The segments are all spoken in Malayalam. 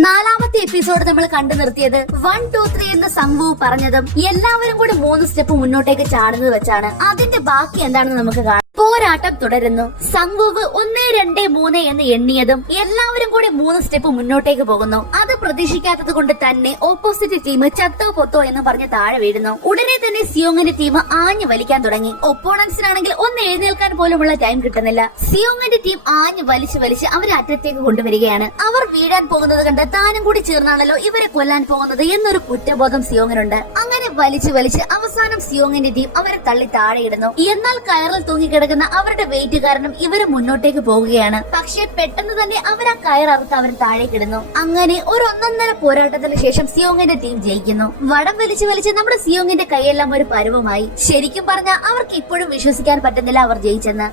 നാലാമത്തെ എപ്പിസോഡ് നമ്മൾ കണ്ടു നിർത്തിയത് 1, 2, 3 എന്ന് സംഭു പറഞ്ഞതും എല്ലാവരും കൂടി 3 സ്റ്റെപ്പ് മുന്നോട്ടേക്ക് ചാടുന്നത് വെച്ചാണ്. അതിന്റെ ബാക്കി എന്താണെന്ന് നമുക്ക് കാണാം. പോരാട്ടം തുടരുന്നു. സംഭുവ് 1, 2, 3 എന്ന് എണ്ണിയതും എല്ലാവരും കൂടി 3 സ്റ്റെപ്പ് മുന്നോട്ടേക്ക് പോകുന്നു. അത് പ്രതീക്ഷിക്കാത്തത് കൊണ്ട് തന്നെ ഓപ്പോസിറ്റ് ടീം ചത്തോ പൊത്തോ എന്ന് പറഞ്ഞ് താഴെ വീഴുന്നു. ഉടനെ തന്നെ സിയോങ്ങിന്റെ ടീം ആഞ്ഞു വലിക്കാൻ തുടങ്ങി. ഒപ്പോണൻസിനാണെങ്കിൽ ഒന്ന് എഴുന്നേൽക്കാൻ പോലുമുള്ള ടൈം കിട്ടുന്നില്ല. സിയോങ്ങിന്റെ ടീം ആഞ്ഞു വലിച്ച് അവരെ അറ്റത്തേക്ക് കൊണ്ടുവരികയാണ്. അവർ വീഴാൻ പോകുന്നത് കണ്ട് താനും കൂടി ചേർന്നാണല്ലോ ഇവരെ കൊല്ലാൻ പോകുന്നത് എന്നൊരു കുറ്റബോധം സിയോങ്ങിനുണ്ട്. അങ്ങനെ വലിച്ച് അവസാനം സിയോങ്ങിന്റെ ടീം അവരെ തള്ളി താഴെയിടുന്നു. എന്നാൽ കയറിൽ തൂങ്ങിക്കിടക്കുന്ന അവരുടെ വെയിറ്റ് കാരണം ഇവര് മുന്നോട്ടേക്ക് പോവുകയാണ്. പക്ഷെ പെട്ടെന്ന് തന്നെ അവർ ആ കയററുത്ത് അവർ താഴേക്കിടുന്നു. അങ്ങനെ ഒരു 1.5 പോരാട്ടത്തിന് ശേഷം സിയോങ്ങിന്റെ ടീം ജയിക്കുന്നു. വടം വലിച്ച് നമ്മുടെ സിയോങ്ങിന്റെ കൈയെല്ലാം ഒരു പരുവമായി. ശരിക്കും പറഞ്ഞാൽ അവർക്ക് ഇപ്പോഴും വിശ്വസിക്കാൻ പറ്റുന്നില്ല അവർ ജയിച്ചെന്ന്.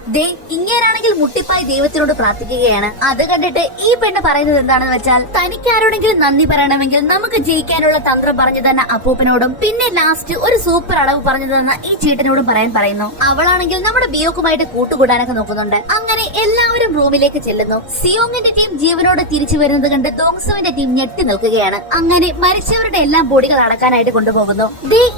ഇങ്ങേരാണെങ്കിൽ മുട്ടിപ്പായി ദൈവത്തിനോട് പ്രാർത്ഥിക്കുകയാണ്. അത് കണ്ടിട്ട് ഈ പെണ്ണ് പറയുന്നത് എന്താണെന്ന് വെച്ചാൽ, തനിക്ക് ആരോടെങ്കിലും നന്ദി പറയണമെങ്കിൽ നമുക്ക് ജയിക്കാനുള്ള തന്ത്രം പറഞ്ഞു തന്ന അപ്പൂപ്പനോടും പിന്നെ ലാസ്റ്റ് ഒരു സൂപ്പർ അളവ് പറഞ്ഞു തന്ന ഈ ചീട്ടനോടും പറയാൻ പറയുന്നു. അവളാണെങ്കിൽ നമ്മുടെ ബിയോക്കുമായിട്ട് കൂട്ടുകൂടാനൊക്കെ നോക്കുന്നുണ്ട്. അങ്ങനെ എല്ലാവരും റൂമിലേക്ക് ചെല്ലുന്നു. സിയോങ്ങിന്റെ ടീം ജീവനോട് തിരിച്ചു വരുന്നത് കണ്ട് ദോങ്സുവിന്റെ ടീം ഞെട്ടി നിൽക്കുകയാണ്. അങ്ങനെ മരിച്ചവരുടെ എല്ലാം ബോഡികൾ അടക്കാനായിട്ട് കൊണ്ടുപോകുന്നു.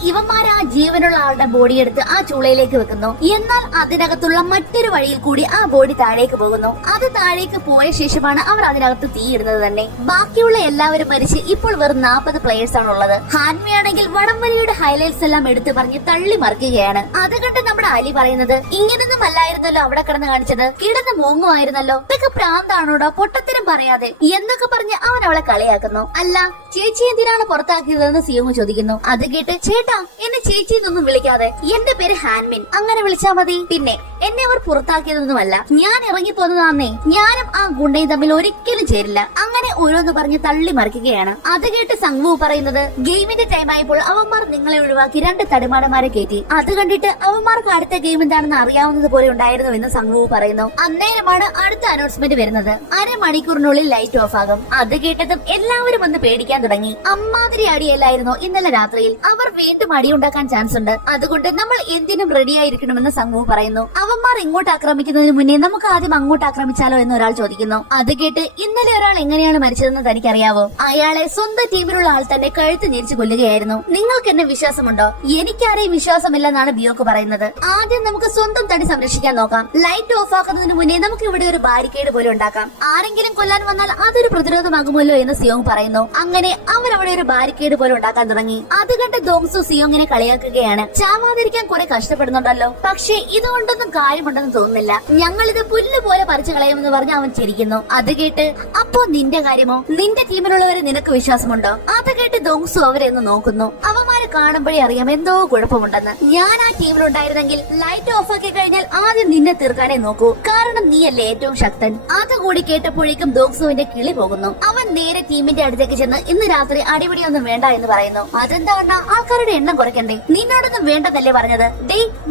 ഇവന്മാർ ആ ജീവനുള്ള ആളുടെ ബോഡി എടുത്ത് ആ ചൂളയിലേക്ക് വെക്കുന്നു. എന്നാൽ അതിനകത്തുള്ള മറ്റൊരു വഴിയിൽ കൂടി ആ ബോഡി താഴേക്ക് പോകുന്നു. അത് താഴേക്ക് പോയ ശേഷമാണ് അവർ അതിനകത്ത് തീയിടുന്നത് തന്നെ. ബാക്കിയുള്ള എല്ലാവരും മരിച്ച് ഇപ്പോൾ വെറും 40 പ്ലേയേഴ്സ് ആണ് ഉള്ളത്. ഹാൻമയാണെങ്കിൽ വടംവലിയുടെ ഹൈലൈറ്റ്സ് എല്ലാം എടുത്തു പറഞ്ഞ് തള്ളി മറിക്കുകയാണ്. അത് കണ്ട് നമ്മുടെ അലി പറയുന്നത്, ഇങ്ങനൊന്നും അല്ലായിരുന്നല്ലോ അവിടെ കിടന്ന് കാണിച്ചത്, കിടന്ന് മൂങ്ങുമായിരുന്നല്ലോ, ഇതൊക്കെ പ്രാന്താണോടോ, പൊട്ടത്തരം പറയാതെ എന്നൊക്കെ പറഞ്ഞ് അവൻ അവളെ കളിയാക്കുന്നു. അല്ല ചേച്ചി എന്തിനാണ് പുറത്താക്കിയതെന്ന് സിയോങ് ചോദിക്കുന്നു. അത് കേട്ട്, ചേട്ടാ എന്നെ ചേച്ചി എന്നൊന്നും വിളിക്കാതെ, എന്റെ പേര് ഹാൻമിൻ, അങ്ങനെ വിളിച്ചാ മതി. പിന്നെ എന്നെ അവർ പുറത്താക്കിയതൊന്നുമല്ല, ഞാൻ ഇറങ്ങിപ്പോന്നതാന്നേ, ഞാനും ആ ഗുണ്ടയും തമ്മിൽ ഒരിക്കലും ചേരില്ല. അങ്ങനെ ഓരോന്ന് പറഞ്ഞ് തള്ളി മറിക്കുകയാണ്. അത് കേട്ട് സംഘു പറയുന്നത്, ഗെയിമിന്റെ ടൈം ആയപ്പോൾ അവന്മാർ നിങ്ങളെ ഒഴിവാക്കി 2 തടിമാടന്മാരെ കയറ്റി. അത് കണ്ടിട്ട് അവന്മാർക്ക് അടുത്ത ഗെയിം എന്താണെന്ന് അറിയാവുന്നത് പോലെ ഉണ്ടായിരുന്നു എന്ന് സംഘു പറയുന്നു. അന്നേരമാണ് അടുത്ത അനൗൺസ്മെന്റ് വരുന്നത്. അരമണിക്കൂറിനുള്ളിൽ ലൈറ്റ് ഓഫ് ആകും. അത് കേട്ടതും എല്ലാവരും ഒന്ന് പേടിക്കാൻ തുടങ്ങി. അമ്മാതിരി അടിയല്ലായിരുന്നോ ഇന്നലെ രാത്രിയിൽ? അവർ വീണ്ടും അടിയുണ്ടാക്കാൻ ചാൻസ് ഉണ്ട്. അതുകൊണ്ട് നമ്മൾ എന്തിനും റെഡിയായിരിക്കണമെന്ന് സംഘു പറയുന്നു. അവന്മാർ ഇങ്ങോട്ട് ആക്രമിക്കുന്നതിന് മുന്നേ നമുക്ക് ആദ്യം അങ്ങോട്ട് ആക്രമിച്ചാലോ എന്ന് ഒരാൾ ചോദിക്കുന്നു. അത് കേട്ട്, ഇന്നലെ ഒരാൾ എങ്ങനെയാണ് മരിച്ചതെന്ന് തനിക്കറിയാവോ? അയാളെ സ്വന്തം ടീമിലുള്ള ആൾ തന്നെ കഴുത്ത് ഞെരിച്ച് കൊല്ലുകയായിരുന്നു. നിങ്ങൾക്ക് എന്നെ വിശ്വാസമുണ്ടോ? എനിക്കാരെയും വിശ്വാസമില്ലെന്നാണ് ബിയോക്ക് പറയുന്നത്. ആദ്യം നമുക്ക് സ്വന്തം തടി സംരക്ഷിക്കാൻ നോക്കാം. ലൈറ്റ് ഓഫ് ആക്കുന്നതിന് മുന്നേ നമുക്ക് ഇവിടെ ഒരു ബാരിക്കേഡ് പോലെ ഉണ്ടാക്കാം. ആരെങ്കിലും കൊല്ലാൻ വന്നാൽ അതൊരു പ്രതിരോധമാകുമല്ലോ എന്ന് സിയോങ് പറയുന്നു. അങ്ങനെ അവരവിടെ ഒരു ബാരിക്കേഡ് പോലെ ഉണ്ടാക്കാൻ തുടങ്ങി. അത് കണ്ട് ദോങ്സു സിയോങ്ങിനെ കളിയാക്കുകയാണ്. ചാവാതിരിക്കാൻ കുറെ കഷ്ടപ്പെടുന്നുണ്ടല്ലോ, പക്ഷേ ഇതുകൊണ്ടൊന്നും കാര്യമുണ്ടെന്ന് തോന്നുന്നില്ല. ഞങ്ങൾ ഇത് പുല്ല് പോലെ പറിച്ചു കളയുമെന്ന് പറഞ്ഞ് അവൻ ചിരിക്കുന്നു. അത് കേട്ട്, അപ്പോ നിന്റെ കാര്യമോ? നിന്റെ ടീമിലുള്ളവരെ നിനക്ക് വിശ്വാസമുണ്ടോ? അത് കേട്ട് ദോങ്സു അവരെ ഒന്ന് നോക്കുന്നു. അവന്മാരെ കാണുമ്പോഴേ അറിയാം എന്തോ കുഴപ്പമുണ്ടെന്ന്. ഞാൻ ആ ടീമിലുണ്ടായിരുന്നെങ്കിൽ ലൈറ്റ് ഓഫ് ആക്കി കഴിഞ്ഞാൽ ആദ്യം നിന്നെ തീർക്കാനേ നോക്കൂ, കാരണം നീയല്ലേ ഏറ്റവും ശക്തൻ. അതുകൂടി കേട്ടപ്പോഴേക്കും ദോങ്സുവിന്റെ കിളി പോകുന്നു. അവൻ നേരെ ടീമിന്റെ അടുത്തേക്ക് ചെന്ന്, ഇന്ന് രാത്രി അടിപിടിയൊന്നും വേണ്ട എന്ന് പറയുന്നു. അതെന്താണ്? ആൾക്കാരുടെ എണ്ണം കുറയ്ക്കണ്ടേ? നിന്നോടൊന്നും വേണ്ടെന്നല്ലേ പറഞ്ഞത്?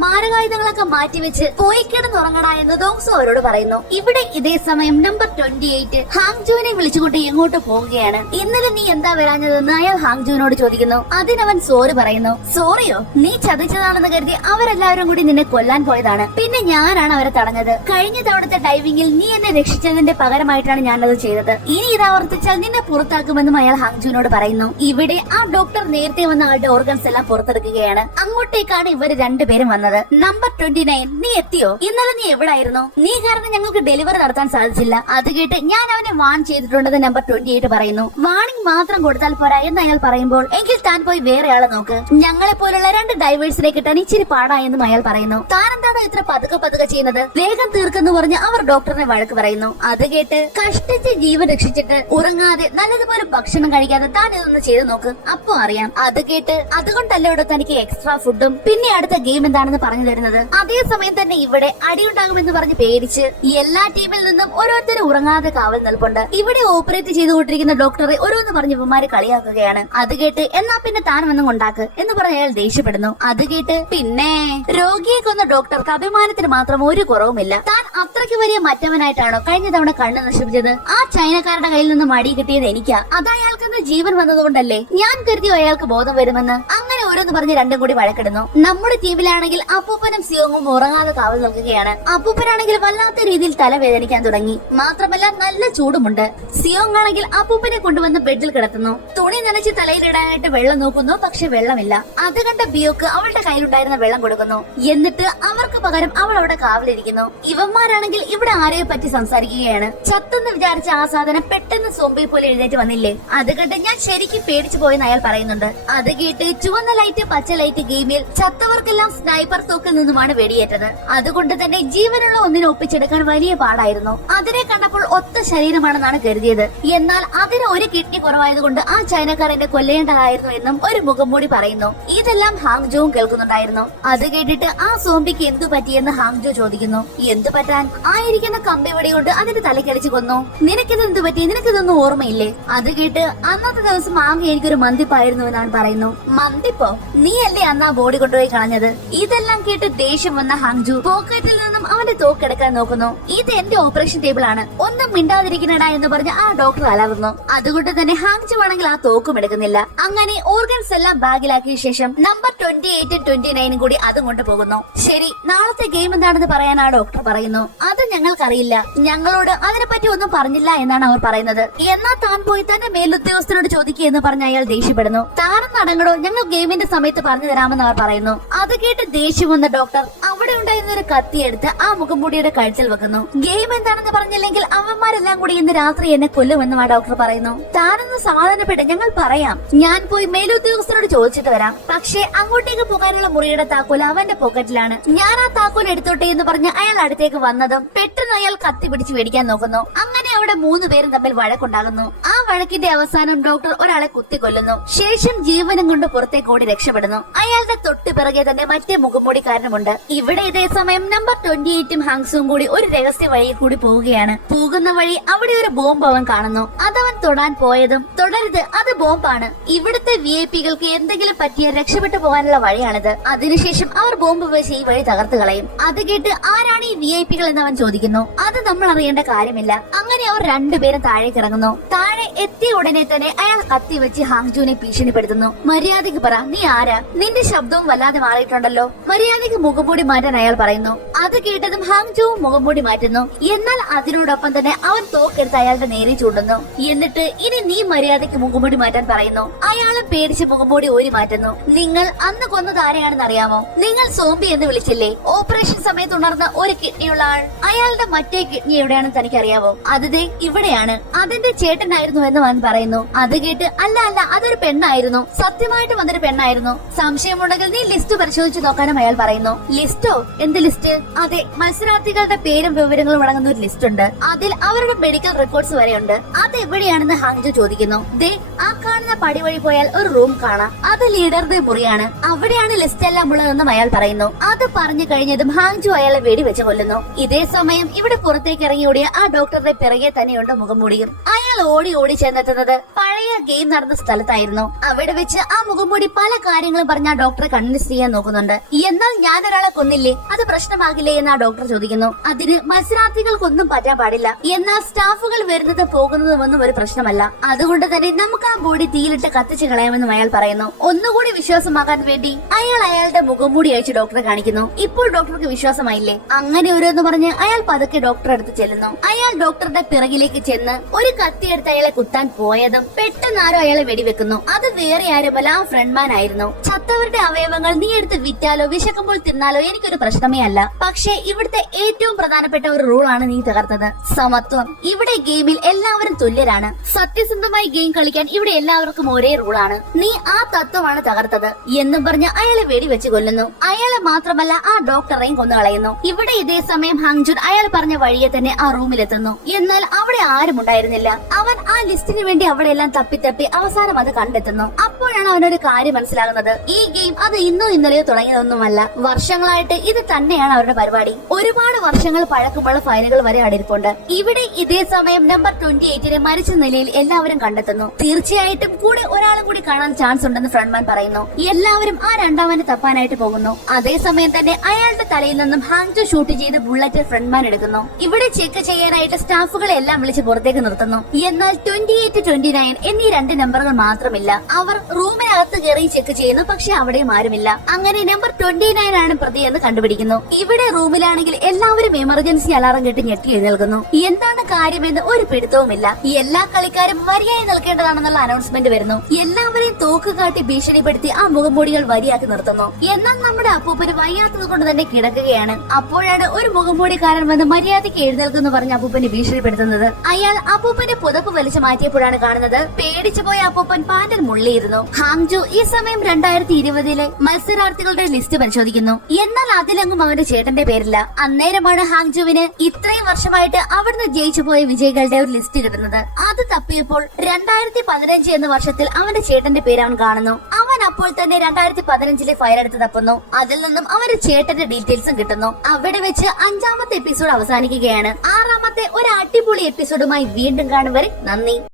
മാരകായുധങ്ങളൊക്കെ മാറ്റിവെച്ച് പോയി കിടന്നുറങ്ങടാ എന്ന് ദോങ്സു അവരോട് പറയുന്നു. ഇവിടെ ഇതേ സമയം നമ്പർ 28 ഹാങ്ജുവിനെ വിളിച്ചുകൊണ്ട് എങ്ങോട്ട് പോവുകയാണ്. ഇന്നലെ നീ എന്താ വരാഞ്ഞതെന്ന് അയാൾ ഹാങ്ജുവിനോട് ചോദിക്കുന്നു. അതിനവൻ സോറി പറയുന്നു. സോറിയോ? നീ ചതിച്ചതാണെന്ന് കരുതി അവരെല്ലാവരും കൂടി നിന്നെ കൊല്ലാൻ പോയതാണ്. പിന്നെ ഞാനാണ് അവരെ തടഞ്ഞത്. കഴിഞ്ഞ തവണത്തെ ഡൈവിംഗിൽ നീ എന്നെ രക്ഷിച്ചതിന്റെ പകരമായിട്ടാണ് ഞാനത് ചെയ്തത്. ഇനി ഇത് ആവർത്തിച്ചാൽ നിന്നെ പുറത്താക്കുമെന്നും അയാൾ ഹാങ്ജുവിനോട് പറയുന്നു. ഇവിടെ ആ ഡോക്ടർ നേരത്തെ വന്ന ആളുടെ ഓർഗൻസ് എല്ലാം പുറത്തെടുക്കുകയാണ്. അങ്ങോട്ടേക്കാണ് ഇവര് 2 പേരും വന്നത്. നമ്പർ 29, നീ എത്തിയോ? ഇന്നലെ നീ എവിടായിരുന്നു? നീ കാരണം ഞങ്ങൾക്ക് ഡെലിവറി നടത്താൻ സാധിച്ചില്ല. അത് കേട്ട്, ഞാൻ അവനെ വാൺ ചെയ്തിട്ടുണ്ടെന്ന് നമ്പർ 28 പറയുന്നു. വാണിംഗ് മാത്രം കൊടുത്താൽ പോരാ എന്ന് അയാൾ പറയുമ്പോൾ, എങ്കിൽ താൻ പോയി വേറെ ആളെ നോക്ക്, ഞങ്ങളെ പോലുള്ള 2 ഡൈവേഴ്സിനെ കിട്ടാൻ ഇച്ചിരി പാടായെന്നും അയാൾ പറയുന്നു. താനെന്താണോ ഇത്ര പതുക്കെ ചെയ്യുന്നത്? വേഗം തീർക്കെന്ന് പറഞ്ഞ് അവർ ഡോക്ടറിനെ വഴക്ക് പറയുന്നു. അത് കേട്ട്, കഷ്ടിച്ച് ജീവൻ രക്ഷിച്ചിട്ട് ഉറങ്ങാതെ നല്ലതുപോലെ ഭക്ഷണം കഴിക്കാതെ താൻ ഇതൊന്ന് ചെയ്ത് നോക്ക്, അപ്പൊ അറിയാം. അത് കേട്ട്, അതുകൊണ്ടല്ലേ ഇവിടെ തനിക്ക് എക്സ്ട്രാ ഫുഡും പിന്നെ അടുത്ത ഗെയിം എന്താണെന്ന് പറഞ്ഞു തരുന്നത്. അതേസമയം തന്നെ ഇവിടെ അടിയുണ്ടാകുമെന്ന് പറഞ്ഞ് പേടിച്ച് എല്ലാ ടീമിൽ നിന്നും ഓരോരുത്തരും ഉറങ്ങാതെ കാവൽ നിൽപ്പുണ്ട്. ഇവിടെ ഓപ്പറേറ്റ് ചെയ്തുകൊണ്ടിരിക്കുന്ന ഡോക്ടറെ ഓരോന്ന് പറഞ്ഞ് ഇവന്മാര് കളിയാക്കുകയാണ്. അത് കേട്ട്, എന്നാ പിന്നെ താൻ വന്നും കൊണ്ടാക്ക് എന്ന് പറഞ്ഞ് അയാൾ ദേഷ്യപ്പെടുന്നു. അത് കേട്ട്, പിന്നെ രോഗിയെ കൊന്ന ഡോക്ടർക്ക് അഭിമാനത്തിന് മാത്രം ഒരു കുറവുമില്ല. താൻ അത്രയ്ക്ക് വലിയ മറ്റവനായിട്ടാണോ കഴിഞ്ഞ തവണ കണ്ണ് നശിപ്പിച്ചത്? ആ ചൈനക്കാരുടെ കയ്യിൽ നിന്ന് മടി കിട്ടിയത് എനിക്കാ. അത് അയാൾക്കെന്ന് ജീവൻ വന്നതുകൊണ്ടല്ലേ? ഞാൻ കരുതിയോ അയാൾക്ക് ബോധം വരുമെന്ന്. അങ്ങനെ ഓരോന്ന് പറഞ്ഞ് രണ്ടും കൂടി വഴക്കിടുന്നു. നമ്മുടെ ടീമിലാണെങ്കിൽ അപ്പൂപ്പനും സിയോങ്ങും ഉറങ്ങാതെ കാവൽ നിൽക്കുകയാണ്. അപ്പൂപ്പനാണെങ്കിൽ വല്ലാത്ത രീതിയിൽ തലവേദനിക്കാൻ തുടങ്ങി. മാത്രമല്ല നല്ല ചൂടുമുണ്ട്. സിയോങ് ആണെങ്കിൽ അപ്പൂപ്പനെ കൊണ്ടുവന്ന് ബെഡിൽ കിടത്തുന്നു. തുണി നനച്ച് തലയിലിടാനായിട്ട് വെള്ളം നോക്കുന്നു. പക്ഷെ വെള്ളമില്ല. അത് കണ്ട ബിയോക്ക് അവളുടെ കയ്യിലുണ്ടായിരുന്ന വെള്ളം കൊടുക്കുന്നു. എന്നിട്ട് അവർക്ക് പകരം അവൾ അവിടെ കാവലിരിക്കുന്നു. ഇവന്മാരാണെങ്കിൽ ഇവിടെ ആരെയെ പറ്റി സംസാരിക്കുകയാണ്. ചത്തെന്ന് വിചാരിച്ച ആ സാധനം പെട്ടെന്ന് സോംബി പോലെ എഴുന്നേറ്റ് വന്നില്ലേ, അത് കണ്ട് ഞാൻ ശരിക്കും പേടിച്ചു പോയെന്ന് അയാൾ പറയുന്നുണ്ട്. അത് കേട്ട് ചുവന്ന ലൈറ്റ് പച്ച ലൈറ്റ് ഗെയിമിൽ ചത്തവർക്കെല്ലാം സ്നൈപ്പർ തോക്കിൽ നിന്നുമാണ് വെടിയേറ്റത്. അതുകൊണ്ട് തന്നെ ജീവനുള്ള ഒന്നിനെ ഒപ്പിച്ചെടുക്കാൻ വലിയ പാടായിരുന്നു. അതിനെ കണ്ടപ്പോൾ ഒത്ത ശരീരമാണെന്നാണ് കരുതിയത്. എന്നാൽ അതിന് ഒരു കിഡ്നി കുറവായതുകൊണ്ട് ആ ചൈനക്കാരനെ കൊല്ലേണ്ടതായിരുന്നു എന്നും ഒരു മുഖംമൂടി പറയുന്നു. ഇതെല്ലാം ഹാങ്ജോവും കേൾക്കുന്നുണ്ടായിരുന്നു. അത് കേട്ടിട്ട് ആ സോംബിക്ക് എന്തു പറ്റിയെന്ന് ഹാങ്ജോ ചോദിക്കുന്നു. എന്തു പറ്റാൻ, ആയിരിക്കുന്ന കമ്പി വടി കൊണ്ട് അതിന്റെ തലക്കടിച്ചു കൊന്നു. നിനക്കിത് എന്തു പറ്റി, നിനക്കിതൊന്നും ഓർമ്മയില്ലേ? അത് കേട്ട് അന്നത്തെ ദിവസം ആകെ എനിക്കൊരു മന്തിപ്പായിരുന്നു എന്നാണ് പറയുന്നു. മന്തിപ്പോ? നീ അല്ലേ അന്ന് ആ ബോഡി കൊണ്ടുപോയി കളഞ്ഞത്? ഇതെല്ലാം കേട്ട് ദേഷ്യം വന്ന ഹാങ്ജു പോക്കറ്റിൽ നിന്നും അവന്റെ തോക്കെടുക്കാൻ നോക്കുന്നു. ഇത് എന്റെ ഓപ്പറേഷൻ ടേബിൾ ആണ്, ഒന്നും മിണ്ടാതിരിക്കണടാ എന്ന് പറഞ്ഞ് ആ ഡോക്ടർ അലറുന്നു. അതുകൊണ്ട് തന്നെ ഹാങ്ജു ആണെങ്കിൽ ആ തോക്കും എടുക്കുന്നില്ല. അങ്ങനെ ഓർഗൻസ് എല്ലാം ബാഗിലാക്കിയ ശേഷം നമ്പർ 28 29 കൂടി അതും കൊണ്ടുപോകുന്നു. ശരി, നാളത്തെ ഗെയിം എന്താണെന്ന് പറയാൻ ആ ഡോക്ടർ പറയുന്നു. അത് ഞങ്ങൾക്കറിയില്ല, ഞങ്ങളോട് അതിനെപ്പറ്റി ഒന്നും പറഞ്ഞില്ല എന്നാണ് അവർ പറയുന്നത്. എന്നാൽ താൻ പോയി തന്റെ മേലുദ്യോഗസ്ഥനോട് ചോദിക്കുക എന്ന് പറഞ്ഞ് അയാൾ ദേഷ്യപ്പെടുന്നു. താനും നടങ്ങടോ, ഞങ്ങൾ ഗെയിമിന്റെ സമയത്ത് പറഞ്ഞു തരാമെന്ന് അവർ പറയുന്നു. അത് കേട്ട് ദേഷ്യം വന്ന ഡോക്ടർ അവിടെ ഉണ്ടായിരുന്ന ഒരു കത്തിയെടുത്ത് ആ മുഖംമൂടിയുടെ കഴുത്തിൽ വെക്കുന്നു. ഗെയിം എന്താണെന്ന് പറഞ്ഞില്ലെങ്കിൽ അവന്മാരെല്ലാം കൂടി ഇന്ന് രാത്രി എന്നെ കൊല്ലുമെന്നും ആ ഡോക്ടർ പറയുന്നു. താനൊന്ന് സമാധാനപ്പെട്ട്, ഞങ്ങൾ പറയാം. ഞാൻ പോയി മേലുദ്യോഗസ്ഥനോട് ചോദിച്ചിട്ട് വരാം. പക്ഷേ അങ്ങോട്ടേക്ക് പോകാനുള്ള മുറിയുടെ താക്കോൽ അവന്റെ പോക്കറ്റിലാണ്. ഞാൻ ആ താക്കോൽ എടുത്തോട്ടെ എന്ന് പറഞ്ഞ് അയാൾ അടുത്തേക്ക് വന്നതും പെട്ടെന്ന് അയാൾ കത്തി പിടിച്ച് മേടിക്കാൻ നോക്കുന്നു. അങ്ങനെ അവിടെ 3 പേരും തമ്മിൽ വഴക്കുണ്ടാകുന്നു. ആ വഴക്കിന്റെ അവസാനം ഡോക്ടർ ഒരാളെ കുത്തിക്കൊല്ലുന്നു. ശേഷം ജീവനും കൊണ്ട് പുറത്തേക്ക് ഓടി രക്ഷപ്പെടുന്നു. അയാളുടെ തൊട്ട് പിറകെ തന്നെ മറ്റേ മുഖംമൂടിക്കാരനുമുണ്ട്. ഇവിടെ ഇതേ സമയം നമ്പർ 28 ഹാങ്സും കൂടി ഒരു രഹസ്യ വഴിയിൽ കൂടി പോവുകയാണ്. പോകുന്ന വഴി അവിടെ ഒരു ബോംബ് അവൻ കാണുന്നു. അതവൻ തൊടാൻ പോയതും തുടരുത്, അത് ബോംബാണ്. ഇവിടുത്തെ VIP-കൾക്ക് എന്തെങ്കിലും പറ്റിയ രക്ഷപ്പെട്ടു പോകാനുള്ള വഴിയാണിത്. അതിനുശേഷം അവർ ബോംബ് വെച്ച് ഈ വഴി തകർത്ത് കളയും. അത് കേട്ട് ആരാണ് ഈ VIP-കൾ എന്ന് അവൻ ചോദിക്കുന്നു. അത് നമ്മൾ അറിയേണ്ട കാര്യമില്ല. അങ്ങനെ അവർ രണ്ടുപേരും താഴേക്ക് ഇറങ്ങുന്നു. താഴെ എത്തിയ ഉടനെ തന്നെ അയാൾ കത്തി വെച്ച് ഹാങ്ജുവിനെ ഭീഷണിപ്പെടുത്തുന്നു. മര്യാദയ്ക്ക് പറ, നീ ആരാ? നിന്റെ ശബ്ദവും വല്ലാതെ മാറിയിട്ടുണ്ടല്ലോ. മര്യാദയ്ക്ക് മുഖംമൂടി മാറ്റാൻ അയാൾ പറയുന്നു. അത് കേട്ടതും ഹാങ്ജുവും മുഖംമൂടി മാറ്റുന്നു. എന്നാൽ അതിനോടൊപ്പം തന്നെ അവൻ തോക്കെടുത്ത് അയാളുടെ നേരെ ചൂണ്ടുന്നു. എന്നിട്ട് ഇനി നീ മര്യാദയ്ക്ക് മുഖംമൂടി മാറ്റാൻ പറയുന്നു. അയാളും പേടിച്ച് മുഖംമൂടി ഊരി മാറ്റുന്നു. നിങ്ങൾ അന്ന് കൊന്നത് ആരെയാണെന്ന് അറിയാമോ? നിങ്ങൾ സോംബി എന്ന് വിളിച്ചില്ലേ? ഓപ്പറേഷൻ സമയത്ത് ഉണർന്ന ഒരു കിഡ്നിയുള്ള ആൾ. അയാളുടെ മറ്റേ കിഡ്നി എവിടെയാണെന്ന് തനിക്കറിയാവോ? അത് ദേ ഇവിടെയാണ്. അതിന്റെ ചേട്ടനായിരുന്നു എന്ന് അവൻ പറയുന്നു. അത് കേട്ട് അല്ല അല്ല, അതൊരു പെണ്ണായിരുന്നു, സത്യമായിട്ട് വന്നൊരു പെണ്ണായിരുന്നു. സംശയമുണ്ടെങ്കിൽ നീ ലിസ്റ്റ് പരിശോധിച്ചു നോക്കാനും അയാൾ പറയുന്നു. ലിസ്റ്റോ? എന്ത് ലിസ്റ്റ്? അതെ, മത്സരാർത്ഥികളുടെ പേരും വിവരങ്ങളും അടങ്ങുന്ന ഒരു ലിസ്റ്റ് ഉണ്ട്. അതിൽ അവരുടെ മെഡിക്കൽ റെക്കോർഡ്സ് വരെയുണ്ട്. അത് എവിടെയാണെന്ന് ഹാങ്ജു ചോദിക്കുന്നു. ദേ ആ കാണുന്ന പടി വഴി പോയാൽ ഒരു റൂം കാണാം. അത് ലീഡറുടെ മുറിയാണ്. അവിടെയാണ് ലിസ്റ്റ് എല്ലാം ഉള്ളതെന്നും അയാൾ പറയുന്നു. അത് പറഞ്ഞു കഴിഞ്ഞതും ഹാങ്ജു അയാളെ വെടിവെച്ച് കൊല്ലുന്നു. ഇതേ സമയം ഇവിടെ പുറത്തേക്ക് ഇറങ്ങി ഓടിയ ആ ഡോക്ടറുടെ പിറകെ തന്നെയുണ്ട് മുഖംമൂടിയും. അയാൾ ഓടി ഓടി ചെന്നെത്തുന്നത് പഴയ ഗെയിം നടന്ന സ്ഥലത്തായിരുന്നു. അവിടെ വെച്ച് ആ മുഖംമൂടി പല കാര്യങ്ങളും പറഞ്ഞ ആ ഡോക്ടറെ കൺവിൻസ് ചെയ്യാൻ നോക്കുന്നുണ്ട്. എന്നാൽ ഞാൻ ഒരാളെ കൊന്നില്ലേ, അത് പ്രശ്നമാകില്ലേ എന്ന് ആ ഡോക്ടർ ചോദിക്കുന്നു. അതിന് മത്സരാർത്ഥികൾക്കൊന്നും പറ്റാൻ പാടില്ല, എന്നാൽ സ്റ്റാഫുകൾ വരുന്നത് പോകുന്നതുമൊന്നും ഒരു പ്രശ്നമല്ല. അതുകൊണ്ട് തന്നെ നമുക്ക് ആ ബോഡി തീയിലിട്ട് കത്തിച്ച് കളയാമെന്നും അയാൾ പറയുന്നു. ഒന്നുകൂടി വിശ്വാസമാകാൻ വേണ്ടി അയാൾ അയാളുടെ മുഖംമൂടി അയച്ച് ഡോക്ടറെ കാണിക്കുന്നു. ഇപ്പോൾ ഡോക്ടർക്ക് വിശ്വാസമായില്ലേ? അങ്ങനെ ഓരോന്ന് പറഞ്ഞ് അയാൾ പതുക്കെ ഡോക്ടറെ അടുത്ത് ചെല്ലുന്നു. അയാൾ ഡോക്ടറുടെ പിറകിലേക്ക് ചെന്ന് ഒരു കത്തിയെടുത്ത് അയാളെ കുത്താൻ പോയതും പെട്ടെന്ന് ആരോ അയാളെ വെടിവെക്കുന്നു. അത് വേറെ ആരുമല്ല, ആ ഫ്രണ്ട്മാൻ ആയിരുന്നു. ചത്തവരുടെ അവയവങ്ങൾ നീ എടുത്ത് വിറ്റാലോ വിശക്കുമ്പോൾ തിന്നാലോ എനിക്കൊരു പ്രശ്നമേ അല്ല. പക്ഷേ ഇവിടുത്തെ ഏറ്റവും പ്രധാനപ്പെട്ട ഒരു റൂളാണ് നീ തകർത്തത്, സമത്വം. ഇവിടെ ഗെയിമിൽ എല്ലാവരും തുല്യരാണ്. സത്യസന്ധമായി ഗെയിം കളിക്കാൻ ഇവിടെ എല്ലാവർക്കും ഒരേ റൂളാണ്. നീ ആ തത്വമാണ് തകർത്തത് എന്നും പറഞ്ഞ് അയാളെ വെടിവെച്ച് കൊല്ലുന്നു. അയാളെ മാത്രമല്ല ആ ഡോക്ടറെയും കൊന്നു കളയുന്നു. ഇവിടെ ഇതേ സമയം ഹാങ്ജുൻ അയാൾ പറഞ്ഞ വഴിയെ തന്നെ ആ റൂമിലെത്തുന്നു. എന്നാൽ അവിടെ ആരും ഉണ്ടായിരുന്നില്ല. അവൻ ആ ലിസ്റ്റിന് വേണ്ടി അവിടെ എല്ലാം തപ്പി തപ്പി അവസാനം അത് കണ്ടെത്തുന്നു. അപ്പോഴാണ് അവനൊരു കാര്യം മനസ്സിലാകുന്നത്. ഈ ഗെയിം അത് ഇന്നോ ഇന്നലെയോ തുടങ്ങിയതൊന്നുമല്ല, വർഷങ്ങളായിട്ട് ഇത് തന്നെയാണ് അവരുടെ പരിപാടി. ഒരുപാട് വർഷങ്ങൾ പഴക്കമുള്ള ഫയലുകൾ വരെ അടിരിപ്പുണ്ട്. ഇവിടെ ഇതേ സമയം നമ്പർ 28 മരിച്ച നിലയിൽ എല്ലാവരും കണ്ടെത്തുന്നു. തീർച്ചയായിട്ടും കൂടെ ഒരാളും കൂടി കാണാൻ ചാൻസ് ഉണ്ടെന്ന് ഫ്രണ്ട്മാൻ പറയുന്നു. എല്ലാവരും ആ രണ്ടാമനെ തപ്പാനായിട്ട് പോകുന്നു. അതേസമയം തന്നെ അയാളുടെ തലയിൽ നിന്നും ഹാങ്ജു ഷൂട്ട് ചെയ്ത് ബുള്ളറ്റ് ഫ്രണ്ട്മാൻ എടുക്കുന്നു. ഇവിടെ ചെക്ക് ചെയ്യാനായിട്ട് സ്റ്റാഫുകളെ എല്ലാം വിളിച്ച് പുറത്തേക്ക് നിർത്തുന്നു. എന്നാൽ 28, 29 എന്നീ 2 നമ്പറുകൾ മാത്രമില്ല. അവർ റൂമിനകത്ത് കയറി ചെക്ക് ചെയ്യുന്നു, പക്ഷെ അവിടെയും ആരുമില്ല. അങ്ങനെ നമ്പർ 29 ആണ് പ്രതി എന്ന് കണ്ടുപിടിക്കുന്നു. ഇവിടെ റൂമിലാണെങ്കിൽ എല്ലാവരും എമർജൻസി അലാറം കെട്ടി ഞെട്ടി എഴുന്നേൽക്കുന്നു. എന്താണ് കാര്യമെന്ന് ഒരു പിടുത്തവുമില്ല. എല്ലാ കളിക്കാരും വരിയായി നിൽക്കേണ്ടതാണെന്നുള്ള അനൗൺസ്മെന്റ് വരുന്നു. എല്ലാവരെയും തോക്ക് കാട്ടി ഭീഷണിപ്പെടുത്തി ആ മുഖംമൂടികൾ വരിയാക്കി നിർത്തുന്നു. എന്നാൽ നമ്മുടെ അപ്പൂപ്പന് വയ്യാത്തത് കൊണ്ട് തന്നെ കിടക്കുകയാണ്. അപ്പോഴാണ് ഒരു മുഖംമൂടിക്കാരൻ വന്ന് മര്യാദയ്ക്ക് എഴുന്നേൽക്കുന്നു പറഞ്ഞ് അപ്പൂപ്പനെ ഭീഷണിപ്പെടുത്തുന്നത്. അയാൾ അപ്പൂപ്പന്റെ പുതപ്പ് വലിച്ചു മാറ്റിയപ്പോഴാണ് കാണുന്നത് പേടിച്ചു പോയ അപ്പൂപ്പൻ പാൻറിൽ മുള്ളിയിരുന്നു. ഹാങ്ജു ഈ സമയം 2020 മത്സരാർത്ഥികളുടെ ലിസ്റ്റ് പരിശോധിക്കുന്നു. എന്നാൽ അതിലെങ്ങും അവന്റെ ചേട്ടന്റെ പേരില്ല. അന്നേരമാണ് ഹാങ്ജുവിന് ഇത്രയും വർഷമായിട്ട് അവിടുന്ന് ജയിച്ചു പോയ വിജയികളുടെ ഒരു ലിസ്റ്റ് കിട്ടുന്നത്. അത് തപ്പിയപ്പോൾ 2015 എന്ന വർഷത്തിൽ അവന്റെ ചേട്ടന്റെ പേര് അവൻ കാണുന്നു. അവൻ അപ്പോൾ തന്നെ 2015 ഫയൽ എടുത്ത് തപ്പുന്നു. അതിൽ നിന്നും അവന്റെ ചേട്ടന്റെ ഡീറ്റെയിൽസും കിട്ടുന്നു. അവിടെ വെച്ച് 5ാമത്തെ എപ്പിസോഡ് അവസാനിക്കുകയാണ്. 6ാമത്തെ ഒരു അടിപൊളി എപ്പിസോഡുമായി വീണ്ടും കാണും വരെ നന്ദി.